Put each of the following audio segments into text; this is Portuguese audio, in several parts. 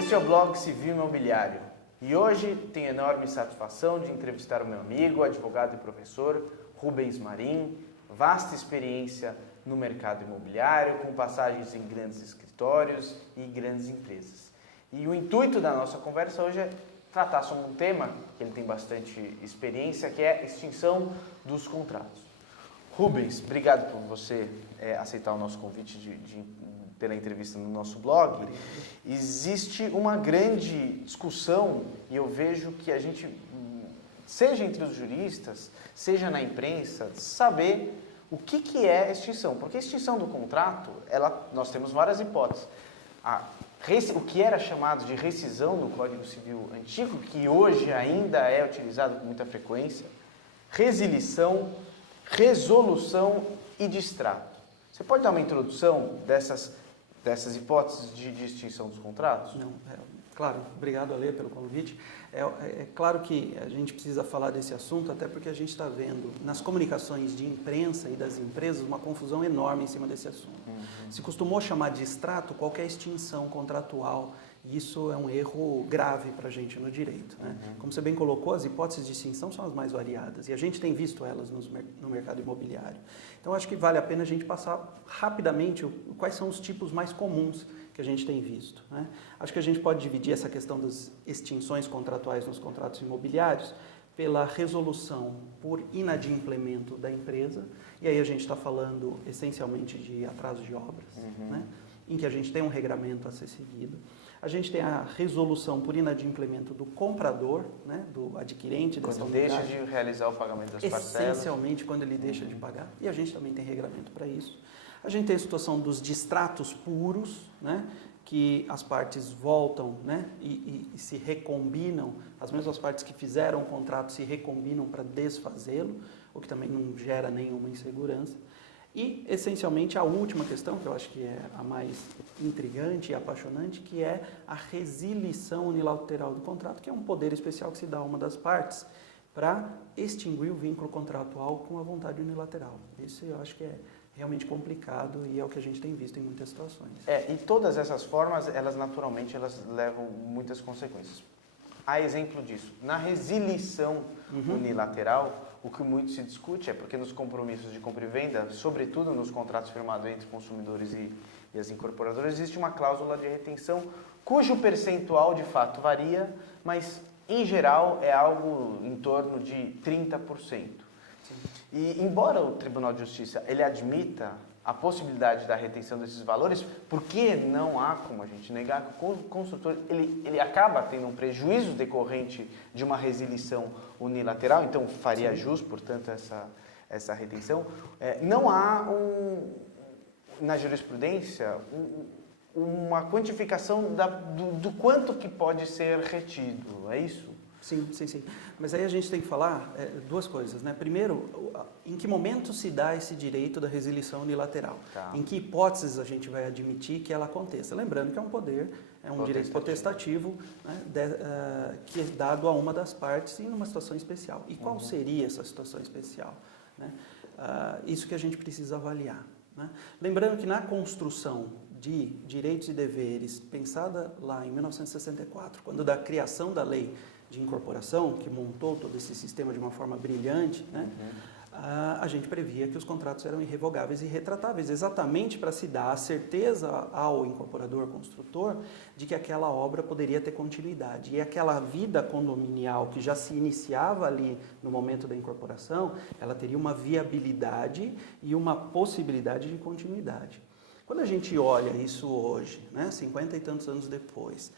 Este é o blog Civil Imobiliário e hoje tenho enorme satisfação de entrevistar o meu amigo, advogado e professor Rubens Marim, vasta experiência no mercado imobiliário, com passagens em grandes escritórios e grandes empresas. E o intuito da nossa conversa hoje é tratar sobre um tema que ele tem bastante experiência, que é a extinção dos contratos. Rubens, obrigado por você aceitar o nosso convite pela entrevista no nosso blog. Existe uma grande discussão e eu vejo que a gente, seja entre os juristas, seja na imprensa, saber o que é a extinção. Porque a extinção do contrato, nós temos várias hipóteses. O que era chamado de rescisão no Código Civil antigo, que hoje ainda é utilizado com muita frequência, resilição, resolução e distrato. Você pode dar uma introdução dessas hipóteses de extinção dos contratos? Não, claro, obrigado, Ale, pelo convite. É claro que a gente precisa falar desse assunto, até porque a gente está vendo nas comunicações de imprensa e das empresas uma confusão enorme em cima desse assunto. Se costumou chamar de extrato qualquer extinção contratual, e isso é um erro grave para a gente no direito, né? Como você bem colocou, as hipóteses de extinção são as mais variadas, e a gente tem visto elas no mercado imobiliário. Então, acho que vale a pena a gente passar rapidamente quais são os tipos mais comuns que a gente tem visto, né? Acho que a gente pode dividir essa questão das extinções contratuais nos contratos imobiliários pela resolução por inadimplemento da empresa, e aí a gente está falando essencialmente de atraso de obras, né? Em que a gente tem um regramento a ser seguido. A gente tem a resolução por inadimplemento do comprador, né, do adquirente dessa unidade. Quando deixa de realizar o pagamento das parcelas. Essencialmente quando ele deixa de pagar. E a gente também tem regramento para isso. A gente tem a situação dos distratos puros, né, que as partes voltam, né, e se recombinam, as mesmas partes que fizeram o contrato se recombinam para desfazê-lo, o que também não gera nenhuma insegurança. E, essencialmente, a última questão, que eu acho que é a mais intrigante e apaixonante, que é a resilição unilateral do contrato, que é um poder especial que se dá a uma das partes para extinguir o vínculo contratual com a vontade unilateral. Isso eu acho que é realmente complicado e é o que a gente tem visto em muitas situações. E todas essas formas, naturalmente, levam muitas consequências. Há exemplo disso. Na resilição unilateral, o que muito se discute é porque nos compromissos de compra e venda, sobretudo nos contratos firmados entre consumidores e as incorporadoras, existe uma cláusula de retenção cujo percentual de fato varia, mas em geral é algo em torno de 30%. E embora o Tribunal de Justiça ele admita a possibilidade da retenção desses valores, porque não há como a gente negar que o construtor ele acaba tendo um prejuízo decorrente de uma resilição unilateral, então faria jus, portanto, essa retenção. Não há na jurisprudência uma quantificação do quanto que pode ser retido, é isso? Sim. Mas aí a gente tem que falar duas coisas, né? Primeiro, em que momento se dá esse direito da resilição unilateral? Tá. Em que hipóteses a gente vai admitir que ela aconteça? Lembrando que é um poder, é um direito potestativo, né, que é dado a uma das partes em uma situação especial. E qual seria essa situação especial, né? Isso que a gente precisa avaliar, né? Lembrando que na construção de direitos e deveres, pensada lá em 1964, quando da criação da lei de incorporação, que montou todo esse sistema de uma forma brilhante, né? A gente previa que os contratos eram irrevogáveis e retratáveis, exatamente para se dar a certeza ao incorporador construtor de que aquela obra poderia ter continuidade. E aquela vida condominial que já se iniciava ali no momento da incorporação, ela teria uma viabilidade e uma possibilidade de continuidade. Quando a gente olha isso hoje, né, 50 e tantos anos depois,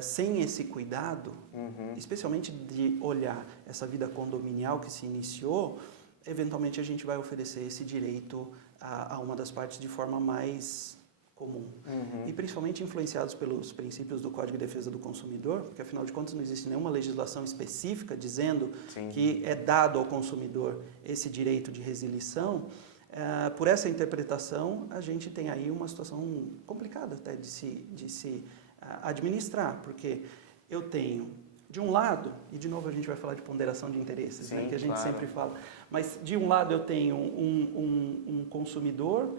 sem esse cuidado, especialmente de olhar essa vida condominial que se iniciou, eventualmente a gente vai oferecer esse direito a uma das partes de forma mais comum. E principalmente influenciados pelos princípios do Código de Defesa do Consumidor, porque afinal de contas não existe nenhuma legislação específica dizendo que é dado ao consumidor esse direito de resilição. Por essa interpretação, a gente tem aí uma situação complicada até de se administrar, porque eu tenho, de um lado, e de novo a gente vai falar de ponderação de interesses, né, que a gente sempre fala, mas de um lado eu tenho um consumidor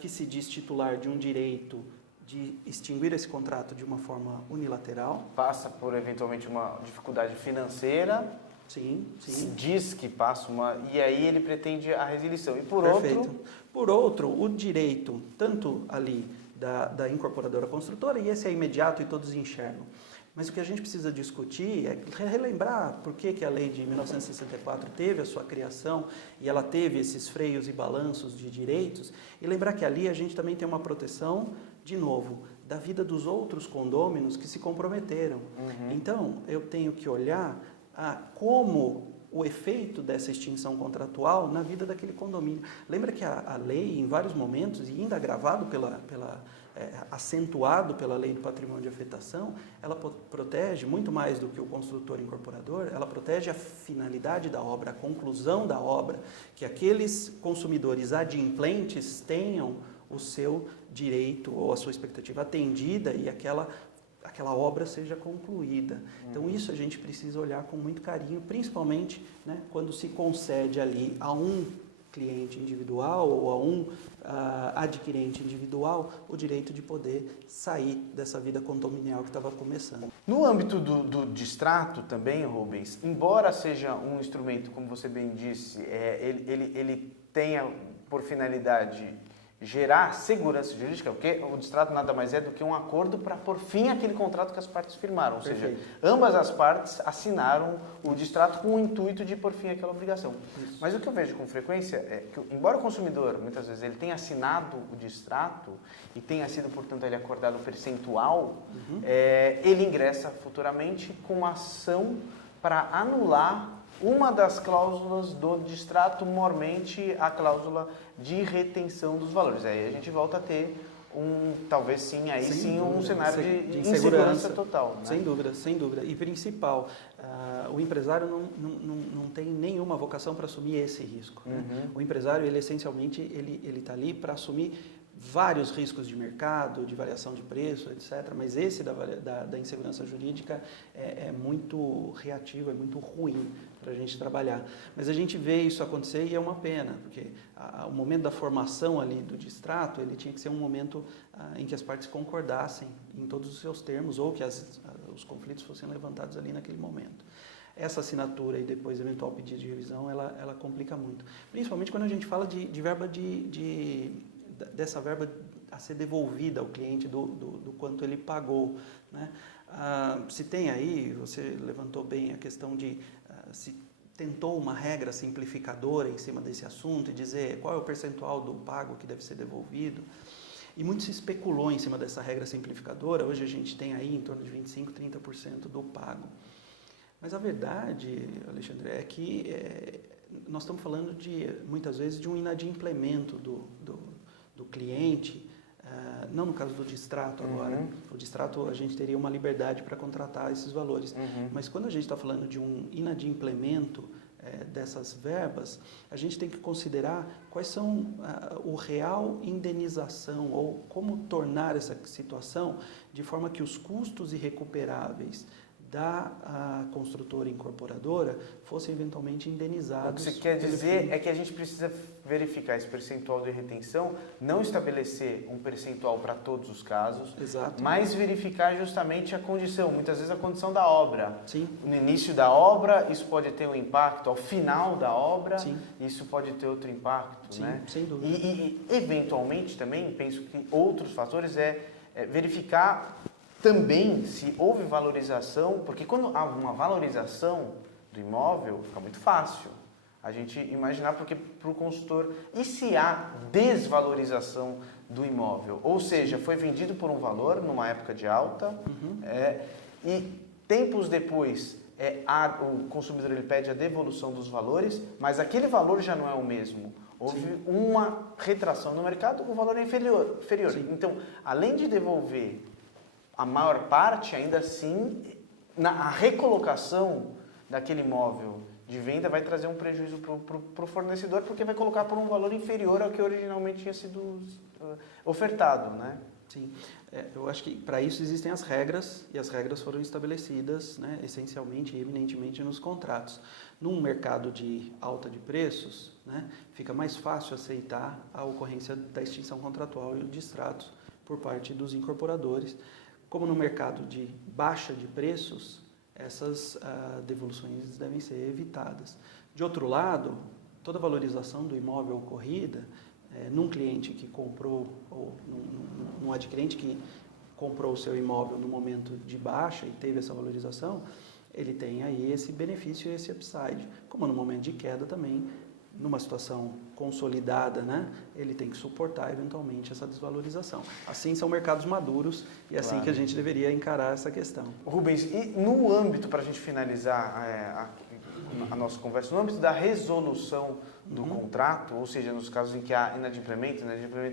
que se diz titular de um direito de extinguir esse contrato de uma forma unilateral. Passa por, eventualmente, uma dificuldade financeira. Sim, Se sim. diz que passa uma... E aí ele pretende a resilição. E por Perfeito. outro... Por outro, o direito, tanto ali da incorporadora construtora, e esse é imediato e todos enxergam. Mas o que a gente precisa discutir é relembrar por que a lei de 1964 teve a sua criação e ela teve esses freios e balanços de direitos, e lembrar que ali a gente também tem uma proteção, de novo, da vida dos outros condôminos que se comprometeram. Então, eu tenho que olhar como o efeito dessa extinção contratual na vida daquele condomínio. Lembra que a lei, em vários momentos, e ainda agravado acentuado pela lei do patrimônio de afetação, ela protege muito mais do que o construtor incorporador, ela protege a finalidade da obra, a conclusão da obra, que aqueles consumidores adimplentes tenham o seu direito ou a sua expectativa atendida e aquela obra seja concluída. Então isso a gente precisa olhar com muito carinho, principalmente, né, quando se concede ali a um cliente individual ou a um adquirente individual o direito de poder sair dessa vida condominial que estava começando. No âmbito do distrato também, Rubens, embora seja um instrumento, como você bem disse, ele tenha por finalidade gerar segurança jurídica, porque o distrato nada mais é do que um acordo para pôr fim àquele contrato que as partes firmaram. Ou seja, ambas as partes assinaram o distrato com o intuito de pôr fim àquela obrigação. Isso. Mas o que eu vejo com frequência é que, embora o consumidor, muitas vezes, ele tenha assinado o distrato e tenha sido, portanto, ele acordado o percentual, ele ingressa futuramente com uma ação para anular uma das cláusulas do distrato, mormente a cláusula de retenção dos valores. Aí a gente volta a ter talvez sim, aí sim, um cenário de insegurança total. Né? Sem dúvida, sem dúvida. E principal, o empresário não tem nenhuma vocação para assumir esse risco. Né? O empresário, ele essencialmente, ele está ali para assumir vários riscos de mercado, de variação de preço, etc. Mas esse da insegurança jurídica é muito reativo, é muito ruim para a gente trabalhar. Mas a gente vê isso acontecer e é uma pena, porque o momento da formação ali do distrato, ele tinha que ser um momento em que as partes concordassem em todos os seus termos ou que os conflitos fossem levantados ali naquele momento. Essa assinatura e depois eventual pedido de revisão, ela complica muito. Principalmente quando a gente fala de verba dessa verba a ser devolvida ao cliente do quanto ele pagou. Né? Se tem aí, você levantou bem a questão de se tentou uma regra simplificadora em cima desse assunto e dizer qual é o percentual do pago que deve ser devolvido. E muito se especulou em cima dessa regra simplificadora. Hoje a gente tem aí em torno de 25%, 30% do pago. Mas a verdade, Alexandre, é que nós estamos falando muitas vezes de um inadimplemento do cliente, não no caso do distrato agora. O distrato a gente teria uma liberdade para contratar esses valores. Mas quando a gente está falando de um inadimplemento dessas verbas, a gente tem que considerar quais são o real indenização ou como tornar essa situação de forma que os custos irrecuperáveis da construtora incorporadora fossem eventualmente indenizados. O que você quer dizer é que a gente precisa verificar esse percentual de retenção, não estabelecer um percentual para todos os casos, Exato. Mas verificar justamente a condição, muitas vezes a condição da obra. Sim. No início da obra, isso pode ter um impacto, ao final da obra, Sim. Isso pode ter outro impacto. Sim, né? sem dúvida. E eventualmente também, penso que outros fatores verificar também se houve valorização, porque quando há uma valorização do imóvel, fica muito fácil a gente imaginar, porque para o consultor, e se há desvalorização do imóvel? Ou seja, foi vendido por um valor numa época de alta, e tempos depois o consumidor ele pede a devolução dos valores, mas aquele valor já não é o mesmo. Houve uma retração no mercado, o valor é inferior. Então, além de devolver a maior parte, ainda assim, a recolocação daquele imóvel de venda vai trazer um prejuízo para o fornecedor, porque vai colocar por um valor inferior ao que originalmente tinha sido ofertado, né? Sim, eu acho que para isso existem as regras, e as regras foram estabelecidas, né, essencialmente e eminentemente nos contratos. Num mercado de alta de preços, né, fica mais fácil aceitar a ocorrência da extinção contratual e o distrato por parte dos incorporadores. Como no mercado de baixa de preços, essas devoluções devem ser evitadas. De outro lado, toda valorização do imóvel ocorrida num cliente que comprou, ou num adquirente que comprou o seu imóvel no momento de baixa e teve essa valorização, ele tem aí esse benefício e esse upside. Como no momento de queda também, numa situação consolidada, né, ele tem que suportar eventualmente essa desvalorização. Assim são mercados maduros e é assim que a gente deveria encarar essa questão. Rubens, e no âmbito, para a gente finalizar a nossa conversa, no âmbito da resolução do contrato, ou seja, nos casos em que há inadimplemento,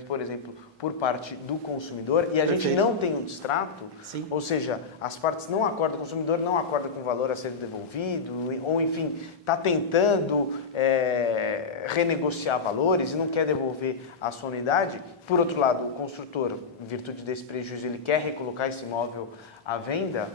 por exemplo, por parte do consumidor, e a gente não tem um distrato, Sim. ou seja, as partes não acordam, o consumidor não acorda com o valor a ser devolvido, ou enfim, está tentando renegociar valores e não quer devolver a sua unidade. Por outro lado, o construtor, em virtude desse prejuízo, ele quer recolocar esse imóvel à venda,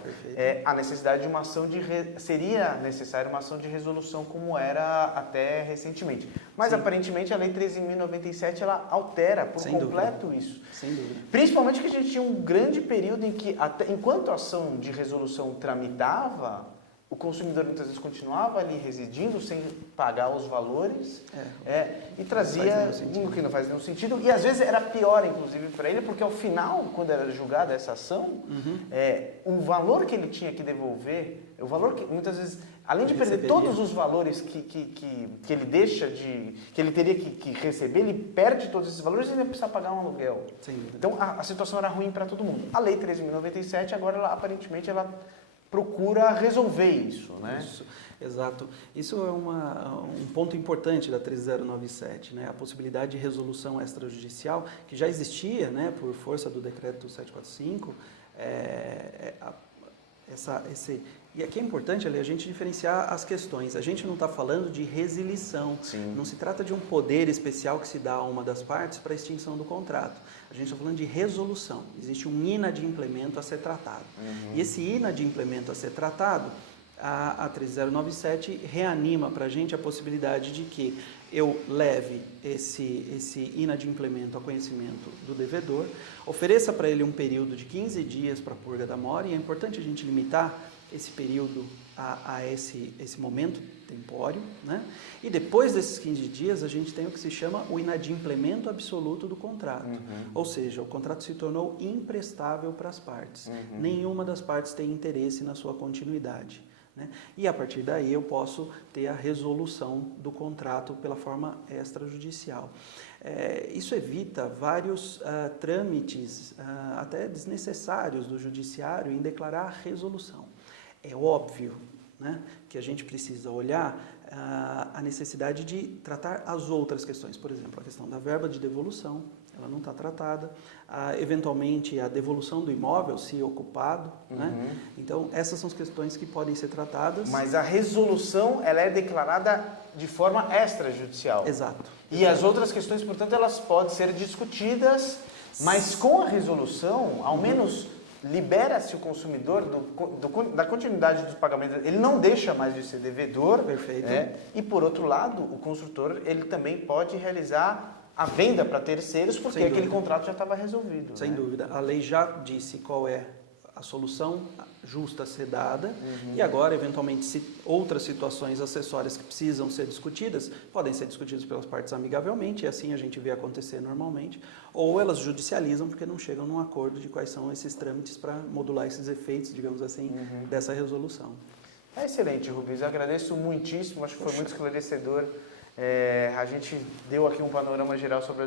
a necessidade de uma ação seria necessária uma ação de resolução como era até recentemente. Mas Sim. Aparentemente a Lei 13.097 ela altera por Sem completo dúvida. isso. Sem dúvida. Principalmente que a gente tinha um grande período em que, enquanto a ação de resolução tramitava, o consumidor muitas vezes continuava ali residindo sem pagar os valores e trazia o que não faz nenhum sentido. E às vezes era pior, inclusive, para ele, porque ao final, quando era julgada essa ação, o valor que ele tinha que devolver, o valor que muitas vezes, além de perder todos os valores que ele deixa que ele teria que receber, ele perde todos esses valores e ele precisa pagar um aluguel. Então a situação era ruim para todo mundo. A Lei 13.097 agora aparentemente ela procura resolver isso, né? Isso, exato. Isso é um ponto importante da 13097, né? A possibilidade de resolução extrajudicial, que já existia, né, por força do decreto 745, e aqui é importante ali, a gente diferenciar as questões. A gente não está falando de resilição. Sim. Não se trata de um poder especial que se dá a uma das partes para a extinção do contrato. A gente está falando de resolução. Existe um inadimplemento a ser tratado. E esse inadimplemento a ser tratado, a 13097 reanima para a gente a possibilidade de que eu leve esse inadimplemento a conhecimento do devedor, ofereça para ele um período de 15 dias para a purga da mora, e é importante a gente limitar esse período a esse momento tempório, né? E depois desses 15 dias a gente tem o que se chama o inadimplemento absoluto do contrato, ou seja, o contrato se tornou imprestável para as partes, nenhuma das partes tem interesse na sua continuidade, né? E a partir daí eu posso ter a resolução do contrato pela forma extrajudicial. Isso evita vários trâmites até desnecessários do judiciário em declarar a resolução. É óbvio, né, que a gente precisa olhar a necessidade de tratar as outras questões. Por exemplo, a questão da verba de devolução, ela não está tratada. Eventualmente, a devolução do imóvel, se ocupado. Né? Então, essas são as questões que podem ser tratadas. Mas a resolução ela é declarada de forma extrajudicial. Exato. E as outras questões, portanto, elas podem ser discutidas, mas com a resolução, ao menos libera-se o consumidor da continuidade dos pagamentos. Ele não deixa mais de ser devedor. Perfeito. E, por outro lado, o construtor ele também pode realizar a venda para terceiros, porque aquele contrato já estava resolvido. Sem dúvida. A lei já disse qual é a solução justa a ser dada, e agora, eventualmente, outras situações acessórias que precisam ser discutidas, podem ser discutidas pelas partes amigavelmente, e assim a gente vê acontecer normalmente, ou elas judicializam porque não chegam num acordo de quais são esses trâmites para modular esses efeitos, digamos assim, dessa resolução. Excelente, Rubens. Eu agradeço muitíssimo, acho que foi muito esclarecedor. A gente deu aqui um panorama geral sobre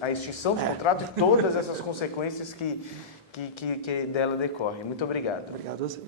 a extinção do contrato e todas essas consequências que dela decorrem. Muito obrigado. Obrigado a vocês.